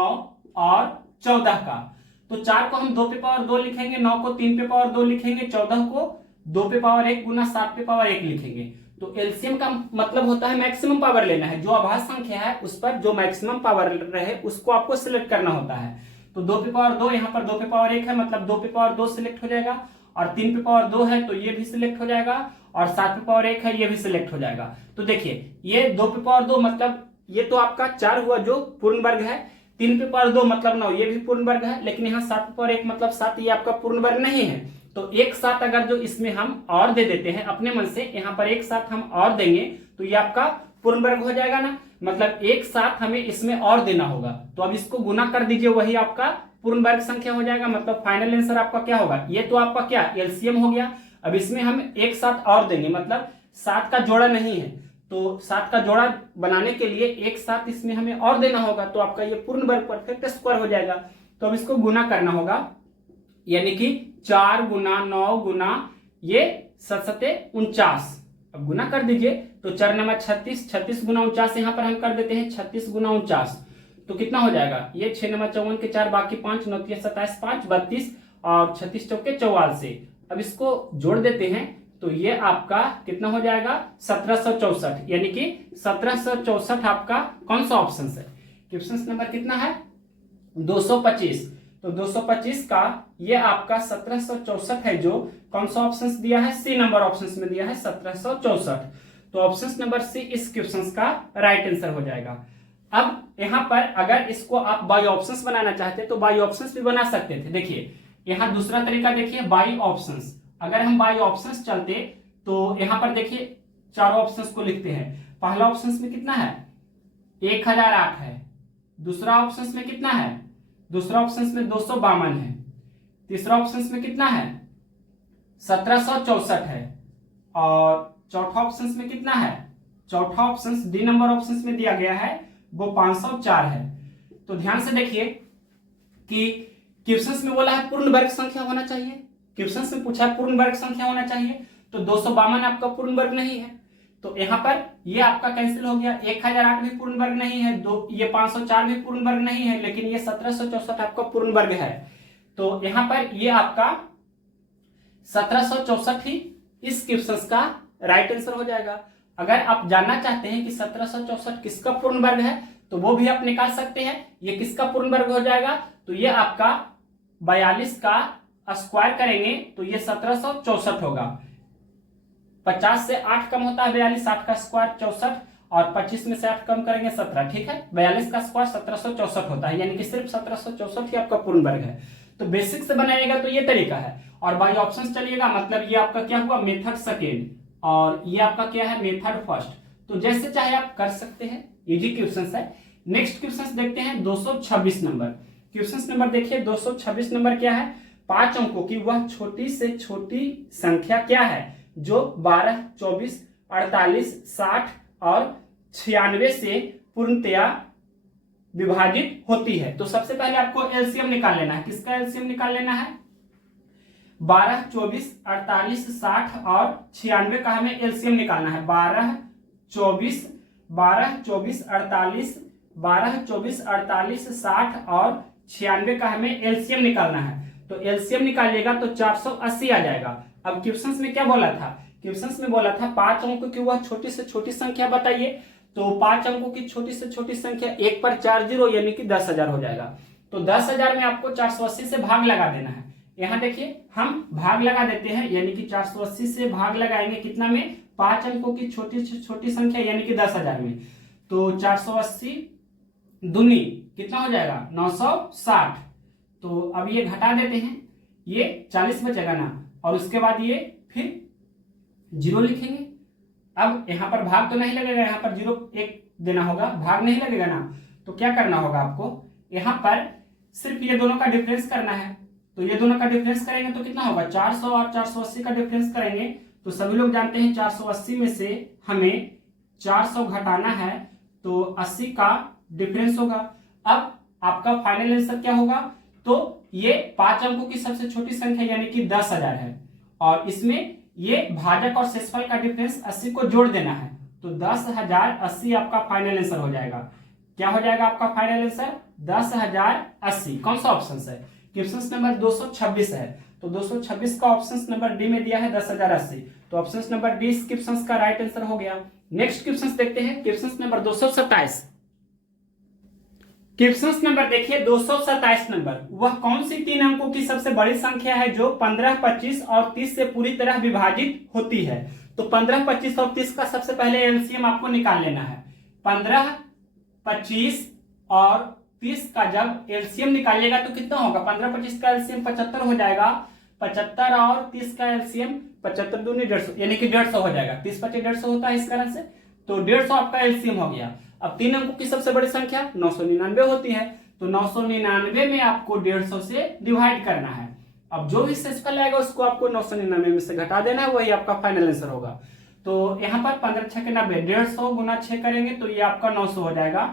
और 14 का। तो 4 को हम 2 पे पावर 2 लिखेंगे, 9 को 3 पे पावर 2 लिखेंगे, 14 को 2 पे पावर 1 गुना 7 पे पावर 1 लिखेंगे। तो एलसीएम का मतलब होता है मैक्सिमम पावर लेना है, जो अभाज्य संख्या है उस पर जो मैक्सिमम पावर रहे उसको आपको सिलेक्ट करना होता है। तो 2 पे पावर 2, यहाँ पर 2 पे पावर 1 है, मतलब 2 पे पावर 2 सिलेक्ट हो जाएगा, और 3 पे पावर 2 है तो ये भी सिलेक्ट हो जाएगा, और 7 पे पावर 1 है ये भी सिलेक्ट हो जाएगा। तो देखिए ये 2 पे पावर 2 मतलब ये तो आपका 4 हुआ जो पूर्ण वर्ग है, 3 पे पावर 2 मतलब 9 ये भी पूर्ण वर्ग है, लेकिन यहाँ 7 पे पावर 1 मतलब 7 ये आपका पूर्ण वर्ग नहीं है। तो एक साथ अगर जो इसमें हम और दे देते हैं अपने मन से, यहाँ पर एक साथ हम और देंगे तो ये आपका पूर्ण वर्ग हो जाएगा ना, मतलब एक साथ हमें इसमें और देना होगा। तो अब इसको गुना कर दीजिए, वही आपका पूर्ण वर्ग संख्या हो जाएगा, मतलब फाइनल आंसर आपका क्या होगा, ये तो आपका क्या एलसीएम हो गया। अब इसमें हम एक साथ और देंगे, मतलब 7 का जोड़ा नहीं है, तो 7 का जोड़ा बनाने के लिए एक साथ इसमें हमें और देना होगा, तो आपका ये पूर्ण वर्ग परफेक्ट स्क्वायर हो जाएगा। तो अब इसको गुना करना होगा, यानी कि 4 गुना 9 गुना ये 7 49। अब गुना कर दीजिए तो 4 9 36, 36 गुना 49 यहाँ पर हम कर देते हैं 36 गुना 49, तो कितना हो जाएगा, ये 6 9 54 के 4 बाकी 5 9 27 5 32 और 36 चौके 44। अब इसको जोड़ देते हैं तो ये आपका कितना हो जाएगा 1764, यानी कि 1764 आपका कौन सा ऑप्शन है। क्वेश्चन नंबर कितना है 225। तो 225 का ये आपका 1764 है, जो कौन सा ऑप्शंस दिया है, सी नंबर ऑप्शंस में दिया है 1764। तो ऑप्शंस नंबर सी इस क्वेश्चंस का राइट आंसर हो जाएगा। अब यहाँ पर अगर इसको आप बाई ऑप्शंस बनाना चाहते तो बाई ऑप्शंस भी बना सकते थे। देखिए यहाँ दूसरा तरीका देखिए बाई ऑप्शंस। अगर हम बाई ऑप्शंस चलते तो यहाँ पर देखिए चारों ऑप्शंस को लिखते हैं। पहला ऑप्शंस में कितना है 1008 है, दूसरा ऑप्शंस में कितना है, दूसरा ऑप्शन में 252 है, तीसरा ऑप्शन में कितना है 1764 है, और चौथा ऑप्शन में कितना है, चौथा ऑप्शन डी नंबर ऑप्शन में दिया गया है वो 504 है। तो ध्यान से देखिए कि क्वेश्चंस में बोला है पूर्ण वर्ग संख्या होना चाहिए, क्वेश्चंस में पूछा है पूर्ण वर्ग संख्या होना चाहिए, तो 252 आपका पूर्ण वर्ग नहीं है, तो यहाँ पर ये आपका कैंसिल हो गया। 1008 भी पूर्ण वर्ग नहीं है, ये 504 भी पूर्ण वर्ग नहीं है, लेकिन ये 1764 आपका पूर्ण वर्ग है, तो यहाँ पर ये आपका 1764 ही इस क्वेश्चन का राइट आंसर हो जाएगा। अगर आप जानना चाहते हैं कि 1764 किसका पूर्ण वर्ग है तो वो भी आप निकाल सकते हैं। ये किसका पूर्ण वर्ग हो जाएगा, तो ये आपका 42 का स्क्वायर करेंगे तो ये 1764 होगा। 50 से 8 कम होता है 42, 8 का स्क्वायर 64 और 25 में से 8 कम करेंगे 17, ठीक है। 42 का स्क्वायर 1764 होता है, यानी कि सिर्फ 1764 ही आपका पूर्ण वर्ग है। तो बेसिक से बनाइएगा तो ये तरीका है, और बाई ऑप्शन चलिएगा मतलब ये आपका क्या हुआ मेथड सेकेंड और ये आपका क्या है मेथड फर्स्ट, तो जैसे चाहे आप कर सकते हैं, इजी क्वेश्चन है। नेक्स्ट क्वेश्चन देखते हैं 226 नंबर। क्वेश्चन नंबर देखिए 226 नंबर क्या है, 5 अंकों की वह छोटी से छोटी संख्या क्या है जो 12, 24, 48, 60 और 96 से पूर्णतया विभाजित होती है। तो सबसे पहले आपको एलसीएम निकाल लेना है। किसका एलसीएम निकाल लेना है, 12, 24, 48, 60 और 96 का हमें एलसीएम निकालना है। 12, 24, 48, 60 और 96 का हमें एलसीएम निकालना है। तो एलसीएम निकालिएगा तो 480 आ जाएगा। अब क्वेश्चंस में क्या बोला था, क्वेश्चंस में बोला था 5 अंकों की वह छोटी से छोटी संख्या बताइए, तो 5 अंकों की छोटी से छोटी संख्या 1 पर 4 जीरो यानी कि 10,000 हो जाएगा। तो 10,000 में आपको 480 से भाग लगा देना है। यहाँ देखिए हम भाग लगा देते हैं, यानी कि 480 से भाग लगाएंगे कितना में, 5 अंकों की छोटी से छोटी संख्या यानी कि 10,000 में। तो 480 दूनी कितना हो जाएगा 960। तो अब ये घटा देते हैं, ये 40 बचेगा ना, और उसके बाद ये फिर जीरो लिखेंगे। अब यहाँ पर भाग तो नहीं लगेगा, यहाँ पर 0 देना होगा, भाग नहीं लगेगा ना, तो क्या करना होगा आपको, यहाँ पर सिर्फ ये दोनों का डिफरेंस करना है। तो ये दोनों का डिफरेंस करेंगे तो कितना होगा, 400 और 480 का डिफरेंस करेंगे तो सभी लोग जानते हैं 480 में से हमें 400 घटाना है तो 80 का डिफरेंस होगा। अब आपका फाइनल आंसर क्या होगा, तो ये 5 अंकों की सबसे छोटी संख्या यानी कि 10,000 है, और इसमें ये भाजक और शेषफल का डिफरेंस 80 को जोड़ देना है, तो 10,080 आपका फाइनल आंसर हो जाएगा। क्या हो जाएगा आपका फाइनल आंसर, 10,080। कौन सा ऑप्शन है, क्वेश्चन नंबर 226 है, तो 226 का ऑप्शन नंबर डी में दिया है 10,080, तो ऑप्शन नंबर डी इस क्वेश्चन का राइट आंसर हो गया। नेक्स्ट क्वेश्चन देखते हैं, क्वेश्चन नंबर 227। क्वेश्चन नंबर देखिए 227 नंबर, वह कौन सी 3 अंकों की सबसे बड़ी संख्या है जो 15, 25 और 30 से पूरी तरह विभाजित होती है। तो 15, 25 और 30 का सबसे पहले एलसीएम आपको निकाल लेना है। 15, 25 और 30 का जब एलसीएम निकालिएगा तो कितना होगा, 15, 25 का एलसीएम 75 हो जाएगा, 75 और 30 का एलसीएम 75 दूनी 150 यानी कि 150 हो जाएगा। 30, 25, 150 होता है इस कारण से, तो 150 आपका एलसीएम हो गया। अब 3 अंकों की सबसे बड़ी संख्या 999 होती है, तो 999 में आपको 150 से डिवाइड करना है। अब जो भी शेषफल आएगा उसको आपको 999 में से घटा देना है, वही आपका फाइनल आंसर होगा। तो यहाँ पर 15 6 के 90, 150 गुना 6 करेंगे तो ये आपका 900 हो जाएगा।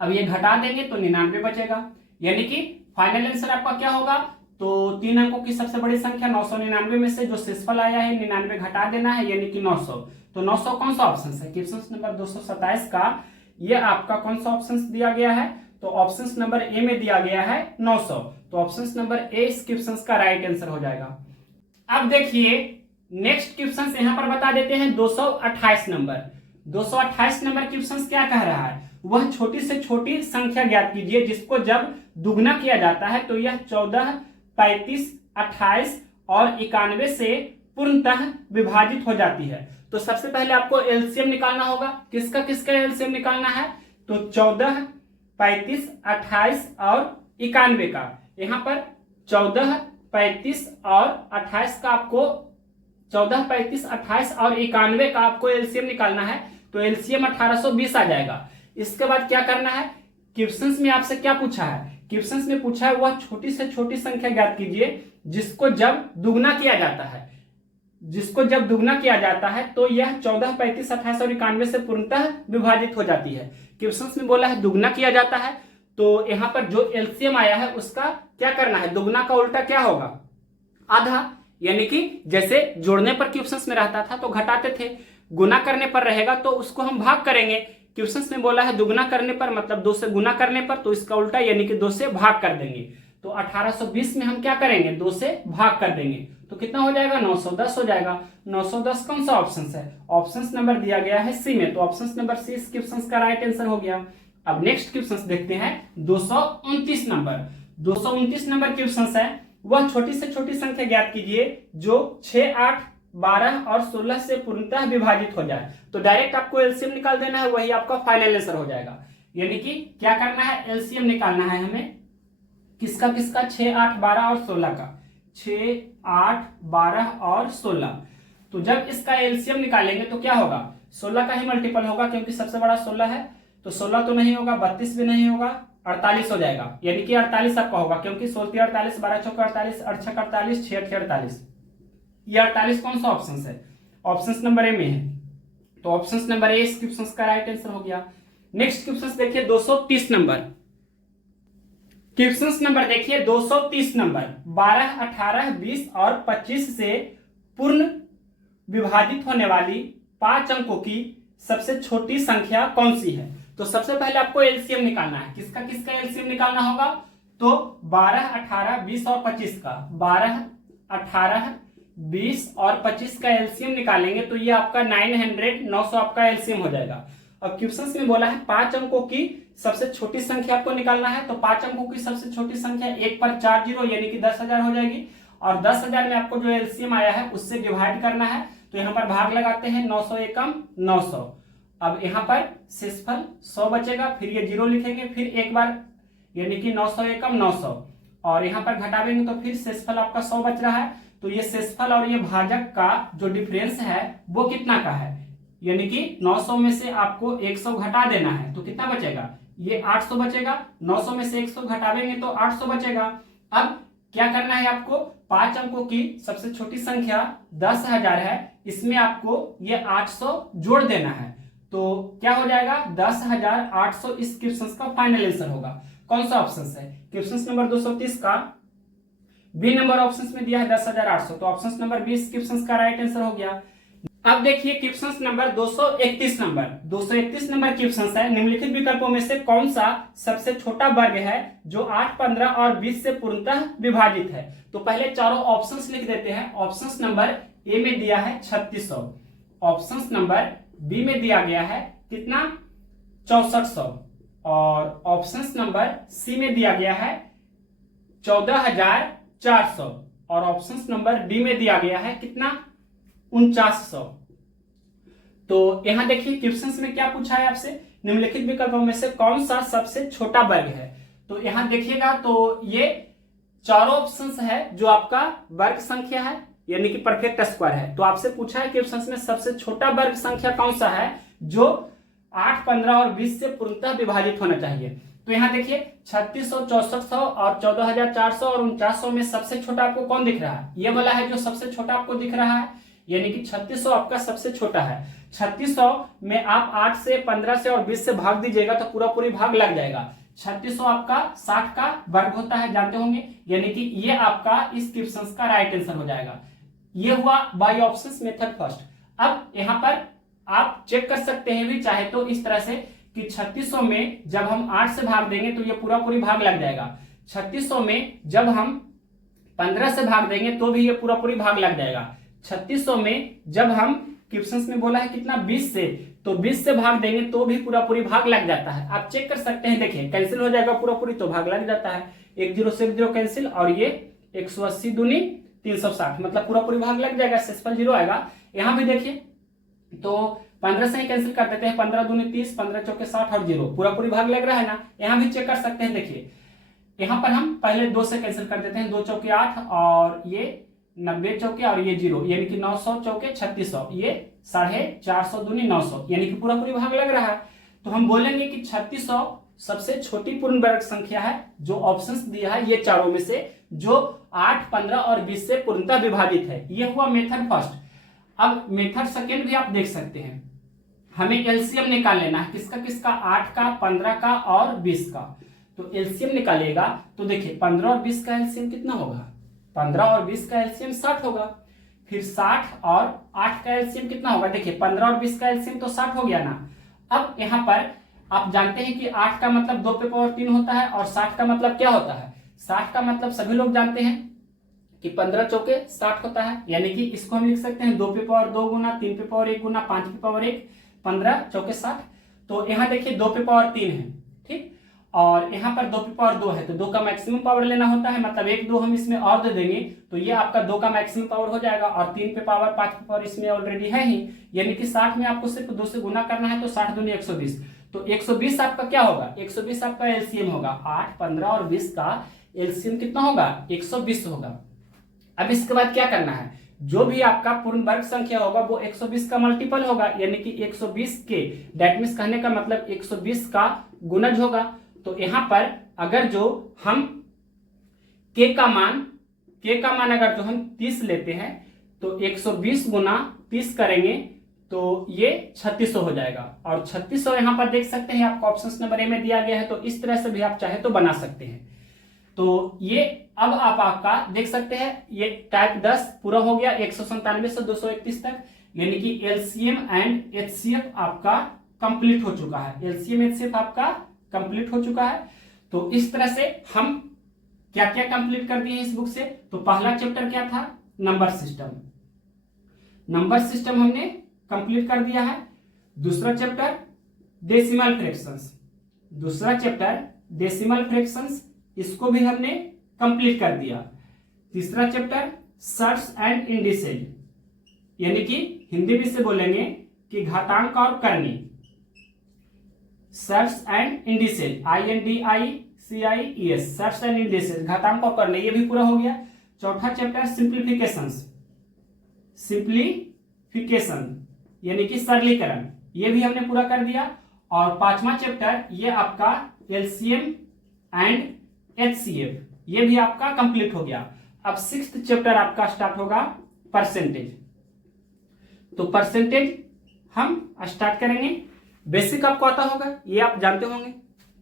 अब ये घटा देंगे तो 99 बचेगा, यानी कि फाइनल आंसर आपका क्या होगा, तो 3 अंकों की सबसे बड़ी संख्या 999 में से जो शेषफल आया है 99 घटा देना है, यानी कि 900। तो 900 कौन सा ऑप्शन है, क्वेश्चन नंबर 227 का ये आपका कौन सा ऑप्शन दिया गया है, तो ऑप्शन नंबर ए में दिया गया है 900, तो ऑप्शन नंबर ए इस क्वेश्चन का राइट आंसर हो जाएगा। अब देखिए नेक्स्ट क्वेश्चन यहाँ पर बता देते हैं 228 नंबर। 228 नंबर क्वेश्चन क्या कह रहा है, वह छोटी से छोटी संख्या ज्ञात कीजिए जिसको जब दुगना किया जाता है तो यह 14, 35, 28 और 91 से पूर्णतः विभाजित हो जाती है। तो सबसे पहले आपको एलसीएम निकालना होगा। किसका किसका एलसीएम निकालना है, तो 14, 35, 28 और 91 का। यहाँ पर 14, 35 और 28 का आपको 14, 35, 28 और 91 का आपको एलसीएम निकालना है, तो एलसीएम 1820 आ जाएगा। इसके बाद क्या करना है, क्वेश्चंस में आपसे क्या पूछा है, क्वेश्चंस में पूछा है वह छोटी से छोटी संख्या ज्ञात कीजिए जिसको जब दुगना किया जाता है, जिसको जब दुगना किया जाता है तो यह 14, 35, 28 और 91 से पूर्णतः विभाजित हो जाती है। क्वेश्चंस में बोला है दुगना किया जाता है, तो यहाँ पर जो एलसीएम आया है उसका क्या करना है, दुगना का उल्टा क्या होगा, आधा। यानी कि जैसे जोड़ने पर क्वेश्चंस में रहता था तो घटाते थे, गुना करने पर रहेगा तो उसको हम भाग करेंगे। क्वेश्चंस में बोला है दुगना करने पर मतलब 2 से गुना करने पर, तो इसका उल्टा यानी कि 2 से भाग कर देंगे। तो 1820 में हम क्या करेंगे, 2 से भाग कर देंगे तो कितना हो जाएगा, 910 हो जाएगा। 910 कौन सा ऑप्शन है, ऑप्शन नंबर दिया गया है सी में, तो ऑप्शन नंबर सी इस क्वेश्चन का राइट आंसर हो गया। अब नेक्स्ट क्वेश्चन देखते हैं 229 नंबर। 229 नंबर क्वेश्चन है, वह छोटी से छोटी संख्या ज्ञात कीजिए जो 6, 8, 12 और 16 से पूर्णतः विभाजित हो जाए। तो डायरेक्ट आपको एलसीएम निकाल देना है, वही आपका फाइनल आंसर हो जाएगा। यानी कि क्या करना है, एलसीएम निकालना है हमें, किसका किसका, 6, 8, 12 और 16 का, 6, 8, 12 और 16। तो जब इसका एलसीएम निकालेंगे तो क्या होगा, 16 का ही मल्टीपल होगा क्योंकि सबसे बड़ा 16 है। तो 16 तो नहीं होगा, 32 भी नहीं होगा, 48 हो जाएगा। यानी कि 48 आपका होगा क्योंकि 16 3 48, 12 चौके 48, 8 6 48, 6 8 48। ये 48 कौन सा ऑप्शन है, ऑप्शन नंबर ए में है। तो ऑप्शन नंबर ए इस क्वेश्चन का राइट आंसर हो गया। नेक्स्ट क्वेश्चन देखिए 230 नंबर। क्वेश्चन नंबर देखिए 230 नंबर, 12, 18, 20 और 25 से पूर्ण विभाजित होने वाली 5 अंकों की सबसे छोटी संख्या कौन सी है। तो सबसे पहले आपको एलसीएम निकालना है, किसका किसका एलसीएम निकालना होगा, तो 12, 18, 20 और 25 का, 12, 18, 20 और 25 का एलसीएम निकालेंगे तो ये आपका 900 आपका एलसीएम हो जाएगा। अब क्वेश्चन में बोला है 5 अंकों की सबसे छोटी संख्या आपको निकालना है, तो 5 अंकों की सबसे छोटी संख्या 1 पर 4 जीरो यानी कि 10,000 हो जाएगी, और 10,000 में आपको जो एलसीएम आया है उससे डिवाइड करना है। तो यहाँ पर भाग लगाते हैं, 900 एकम 900। अब यहाँ पर शेषफल 100 बचेगा, फिर ये जीरो लिखेंगे, फिर एक बार यानी कि 900 एकम 900, और यहाँ पर घटावेंगे तो फिर शेषफल आपका 100 बच रहा है। तो ये शेषफल और ये भाजक का जो डिफरेंस है वो कितना का है, यानी कि 900 में से आपको 100 घटा देना है तो कितना बचेगा, ये 800 बचेगा। 900 में से 100 घटावेंगे तो 800 बचेगा। अब क्या करना है आपको, 5 अंकों की सबसे छोटी संख्या 10,000 है, इसमें आपको ये 800 जोड़ देना है। तो क्या हो जाएगा, 10,800 इस क्वेश्चन का फाइनल आंसर होगा। कौन सा ऑप्शन है, क्वेश्चन नंबर 230 का बी नंबर ऑप्शन में दिया है 10,800, तो ऑप्शन नंबर बी इस क्वेश्चन का राइट आंसर हो गया। अब देखिए question number 231 number. 231 number question है, निम्नलिखित विकल्पों में से कौन सा सबसे छोटा वर्ग है जो 8, 15 और 20 से पूर्णतः विभाजित है। तो पहले चारों ऑप्शंस लिख देते हैं। ऑप्शन नंबर ए में दिया है 3600, ऑप्शन नंबर बी में दिया गया है कितना, 6400, और ऑप्शन नंबर सी में दिया गया है 14,400, और ऑप्शन नंबर डी में दिया गया है कितना, 4900। तो यहां देखिए क्वेश्चन में क्या पूछा है आपसे, निम्नलिखित विकल्पों में से कौन सा सबसे छोटा वर्ग है। तो यहां देखिएगा तो ये चारों ऑप्शंस है जो आपका वर्ग संख्या है यानी कि परफेक्ट स्क्वायर है। तो आपसे पूछा है क्वेश्चन में सबसे छोटा वर्ग संख्या कौन सा है जो 8, 15 और 20 से पूर्णतः विभाजित होना चाहिए। तो यहाँ देखिए 3600, 6400 और 14,400 और 4900 में सबसे छोटा आपको कौन दिख रहा है, ये वाला है जो सबसे छोटा आपको दिख रहा है, यानी कि 3600 आपका सबसे छोटा है। 3600 में आप 8 से, 15 से और 20 से भाग दीजिएगा तो पूरा पूरी भाग लग जाएगा। 3600 आपका 60 का वर्ग होता है, जानते होंगे, यानी कि ये आपका इस क्वेश्चन का राइट आंसर हो जाएगा। ये हुआ बाय ऑप्शंस मेथड फर्स्ट। अब यहाँ पर आप चेक कर सकते हैं भी चाहे तो इस तरह से कि 3600 में जब हम 8 से भाग देंगे तो ये पूरा पूरी भाग लग जाएगा। 3600 में जब हम 15 से भाग देंगे तो भी ये पूरा पूरी भाग लग जाएगा। 3600 में जब हम क्वेश्चन में बोला है कितना, 20 से, तो 20 से भाग देंगे तो भी पूरा पूरी भाग लग जाता है। आप चेक कर सकते हैं, देखिए कैंसिल हो जाएगा पूरा पूरी तो भाग लग जाता है। 1 0 से 1 0 कैंसिल, और ये 180 दूनी 360 मतलब पूरा पूरी भाग लग जाएगा, शेषफल 0 आएगा। यहाँ भी देखिए तो 15 से ही कैंसिल कर देते हैं, 15 दूनी 30, 15 चौके 60 और 0 पूरा पूरी भाग लग रहा है ना। यहाँ भी चेक कर सकते हैं, देखिए यहाँ पर हम पहले 2 से कैंसिल कर देते हैं, 2 चौके 8 और ये 90 चौके और ये 0 यानी कि 900 चौके 3600, ये 450 दूनी 900 यानी कि पूरा पूरी भाग लग रहा है। तो हम बोलेंगे कि 3600 सबसे छोटी पूर्ण वर्ग संख्या है जो ऑप्शंस दिया है ये चारों में से, जो 8, 15 और 20 से पूर्णतः विभाजित है। ये हुआ मेथड फर्स्ट। अब मेथड सेकेंड भी आप देख सकते हैं, हमें एलसीएम निकाल लेना है किसका किसका, 8 का, 15 का और 20 का। तो एलसीएम निकालिएगा तो देखिए 15 और 20 का एलसीएम कितना होगा, 15 और 20 का एलसीएम 60 होगा। फिर 60 और 8 का एलसीएम कितना होगा, देखिए 15 और 20 का एलसीएम तो 60 हो गया ना। अब यहाँ पर आप जानते हैं कि 8 का मतलब 2 पे पावर 3 होता है और 60 का मतलब क्या होता है, 60 का मतलब सभी लोग जानते हैं कि 15 चौके 60 होता है, यानी कि इसको हम लिख सकते हैं 2 पे पावर 2 गुना, 3 पे पावर 1 गुना, 5 पे पावर 1, 15 चौके 60। तो यहाँ देखिए 2 पे पावर 3 है, ठीक, और यहाँ पर 2 पे पावर 2 है, तो 2 का मैक्सिमम पावर लेना होता है, मतलब 1 2 हम इसमें और दे देंगे तो ये आपका 2 का मैक्सिमम पावर हो जाएगा, और 3 पे पावर 5 पे पावर इसमें ऑलरेडी है ही, यानी कि 60 में आपको सिर्फ 2 से गुना करना है, तो 60 दूनी 120। तो 120 आपका क्या होगा, 120 आपका एलसीएम होगा। 8, 15 और 20 का एलसीएम कितना होगा, 120 होगा। अब इसके बाद क्या करना है, जो भी आपका पूर्ण वर्ग संख्या होगा वो 120 का मल्टीपल होगा, यानी कि 120 के, दैट मींस कहने का मतलब 120 का गुणज होगा। तो यहां पर अगर जो हम k का मान अगर जो हम 30 लेते हैं तो 120 गुना 30 करेंगे तो ये 3600 हो जाएगा, और 3600 यहां पर देख सकते हैं आपको ऑप्शन नंबर ए में दिया गया है, तो इस तरह से भी आप चाहे तो बना सकते हैं। तो ये अब आप आपका देख सकते हैं ये टाइप 10 पूरा हो गया 197 से 231 तक, यानी कि एलसीएम एंड एचसीएफ आपका कंप्लीट हो चुका है, एलसीएम एचसीएफ आपका कंप्लीट हो चुका है। तो इस तरह से हम क्या क्या कंप्लीट कर दिए इस बुक से। तो पहला चैप्टर क्या था, नंबर सिस्टम हमने कंप्लीट कर दिया है। दूसरा चैप्टर डेसिमल फ्रैक्शंस, इसको भी हमने कंप्लीट कर दिया। तीसरा चैप्टर सर्ट्स एंड इंडिसेज, यानी कि हिंदी में से बोलेंगे कि घातांक और करनी, shirts and indices, INDICIES, shirts and indices, घातांक और करनी, ये भी पूरा हो गया। चौथा चैप्टर सिंप्लीफिकेशन यानी कि सरलीकरण, ये भी हमने पूरा कर दिया। और पांचवा चैप्टर ये आपका एलसीएम एंड एचसीएफ, ये भी आपका कंप्लीट हो गया। अब 6th चैप्टर आपका स्टार्ट होगा परसेंटेज। तो परसेंटेज हम स्टार्ट करेंगे। बेसिक आपको आता होगा, ये आप जानते होंगे,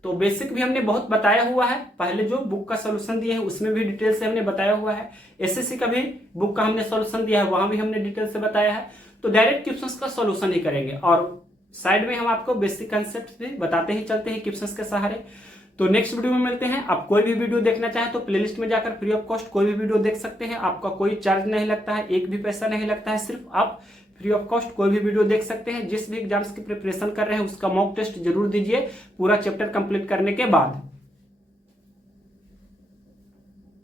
तो बेसिक भी हमने बहुत बताया हुआ है, पहले जो बुक का सॉल्यूशन दिए है उसमें भी डिटेल से हमने बताया हुआ है। एसएससी का भी बुक का हमने सॉल्यूशन दिया है, वहां भी हमने डिटेल से बताया है। तो डायरेक्ट क्वेश्चंस का सॉल्यूशन ही करेंगे, और साइड में हम आपको बेसिक कंसेप्ट भी बताते ही चलते हैं क्वेश्चंस के सहारे। तो नेक्स्ट वीडियो में मिलते हैं। आप कोई भी वीडियो देखना चाहें तो प्लेलिस्ट में जाकर फ्री ऑफ कॉस्ट कोई भी वीडियो देख सकते हैं, आपका कोई चार्ज नहीं लगता है, एक भी पैसा नहीं लगता है, सिर्फ आप फ्री ऑफ कॉस्ट कोई भी वीडियो देख सकते हैं। जिस भी एग्जाम्स की प्रिपरेशन कर रहे हैं उसका मॉक टेस्ट जरूर दीजिए पूरा चैप्टर कंप्लीट करने के बाद।